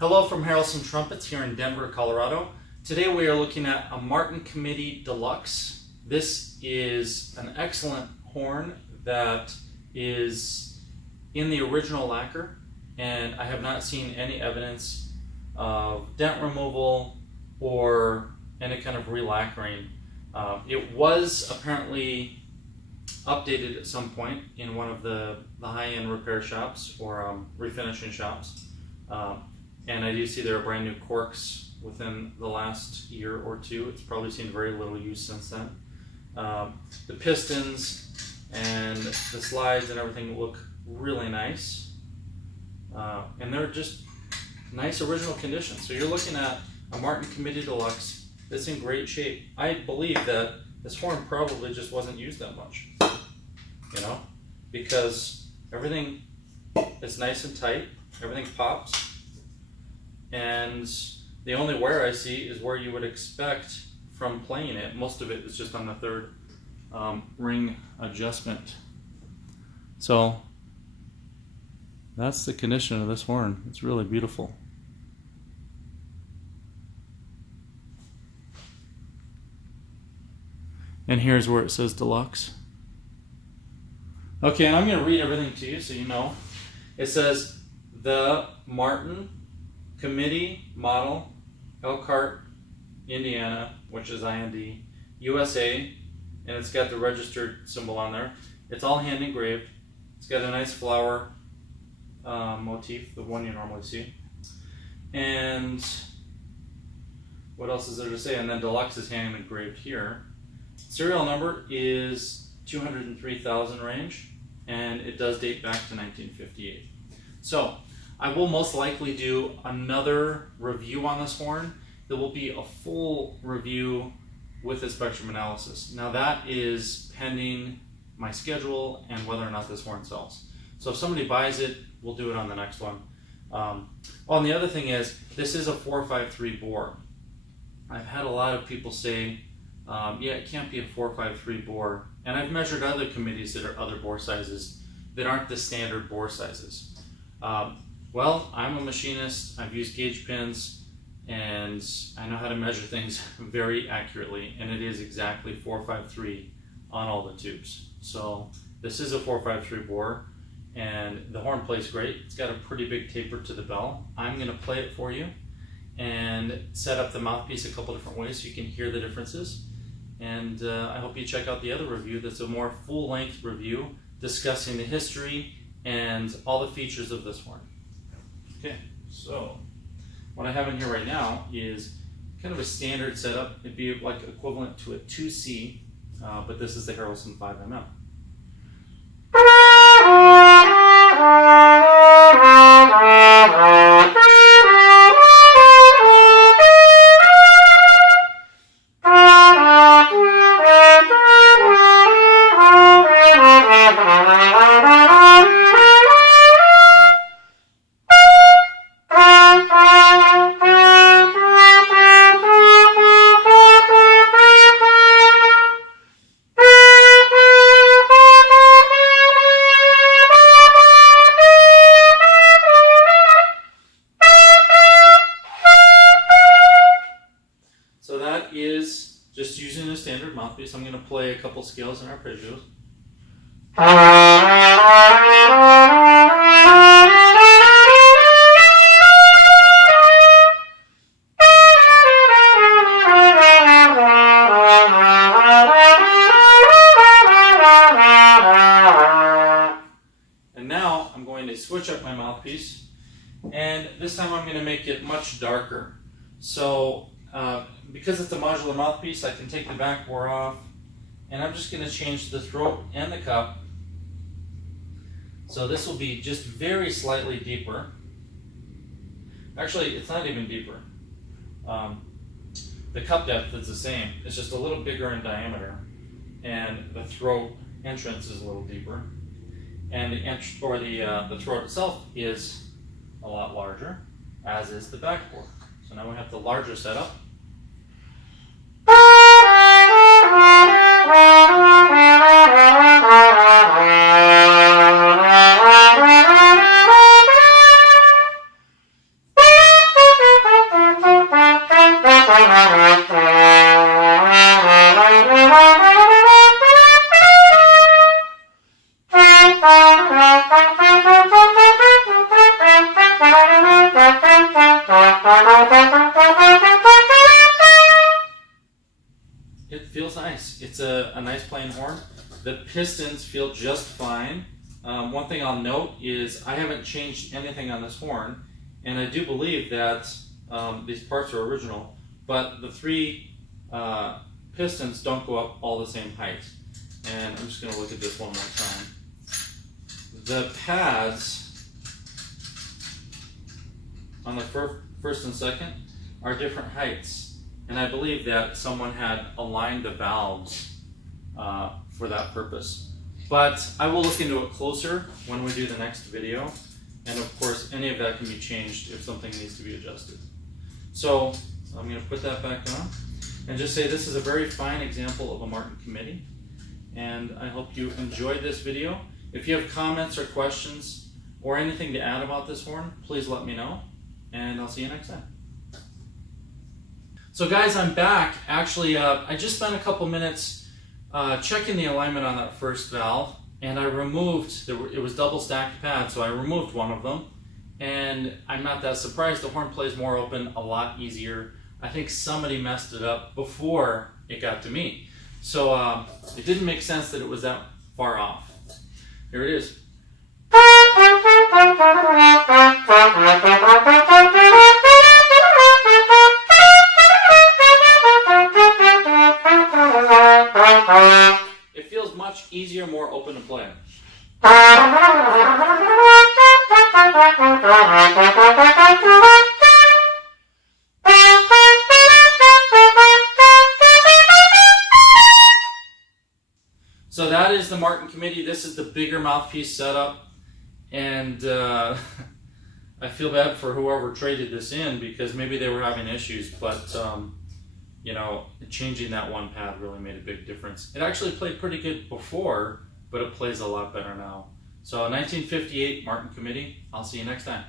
Hello from Harrelson Trumpets here in Denver, Colorado. Today we are looking at a Martin Committee Deluxe. This is an excellent horn that is in the original lacquer, and I have not seen any evidence of dent removal or any kind of relacquering. It was apparently updated at some point in one of the high-end repair shops or refinishing shops. And I do see there are brand new corks within the last year or two. It's probably seen very little use since then. The pistons and the slides and everything look really nice. And they're just nice original condition. So you're looking at a Martin Committee Deluxe that's in great shape. I believe that this horn probably just wasn't used that much, you know, because everything is nice and tight, everything pops. And the only wear I see is where you would expect from playing it. Most of it is just on the third ring adjustment. So that's the condition of this horn. It's really beautiful. And here's where it says Deluxe. Okay, and I'm going to read everything to you so you know. It says, the Martin Committee Model, Elkhart, Indiana, which is IND, USA, and it's got the registered symbol on there. It's all hand engraved. It's got a nice flower motif, the one you normally see. And what else is there to say? And then Deluxe is hand engraved here. Serial number is 203,000 range, and it does date back to 1958. So I will most likely do another review on this horn. There will be a full review with a spectrum analysis. Now that is pending my schedule and whether or not this horn sells. So if somebody buys it, we'll do it on the next one. And the other thing is, this is a 453 bore. I've had a lot of people say, yeah, it can't be a 453 bore. And I've measured other committees that are other bore sizes that aren't the standard bore sizes. Well, I'm a machinist, I've used gauge pins, and I know how to measure things very accurately, and it is exactly 453 on all the tubes. So this is a 453 bore, and the horn plays great. It's got a pretty big taper to the bell. I'm going to play it for you and set up the mouthpiece a couple different ways so you can hear the differences. And I hope you check out the other review that's a more full-length review discussing the history and all the features of this horn. Okay, so what I have in here right now is kind of a standard setup. It'd be like equivalent to a 2C, but this is the Harrelson 5mm. Is just using a standard mouthpiece. I'm going to play a couple scales and arpeggios. And now I'm going to switch up my mouthpiece, and this time I'm going to make it much darker. So because it's a modular mouthpiece, I can take the back bore off, and I'm just going to change the throat and the cup. So this will be just very slightly deeper. Actually, it's not even deeper. The cup depth is the same. It's just a little bigger in diameter, and the throat entrance is a little deeper, and the throat itself is a lot larger, as is the back bore. So now we have the larger setup. a nice plain horn. The pistons feel just fine. One thing I'll note is I haven't changed anything on this horn, and I do believe that these parts are original, but the 3 pistons don't go up all the same height. And I'm just going to look at this one more time. The pads on the first and second are different heights, and I believe that someone had aligned the valves for that purpose. But I will look into it closer when we do the next video, and of course any of that can be changed if something needs to be adjusted. So I'm going to put that back on and just say this is a very fine example of a Martin committee, and I hope you enjoyed this video. If you have comments or questions or anything to add about this horn, please let me know, and I'll see you next time. So guys, I'm back. Actually, I just spent a couple minutes checking the alignment on that first valve, and I removed, it was double stacked pads, so I removed one of them, and I'm not that surprised. The horn plays more open, a lot easier. I think somebody messed it up before it got to me. So it didn't make sense that it was that far off. Here it is. It feels much easier, more open to play. So that is the Martin committee. This is the bigger mouthpiece setup, and I feel bad for whoever traded this in because maybe they were having issues, but you know, changing that one pad really made a big difference. It actually played pretty good before, but it plays a lot better now. So 1958 Martin committee. I'll see you next time.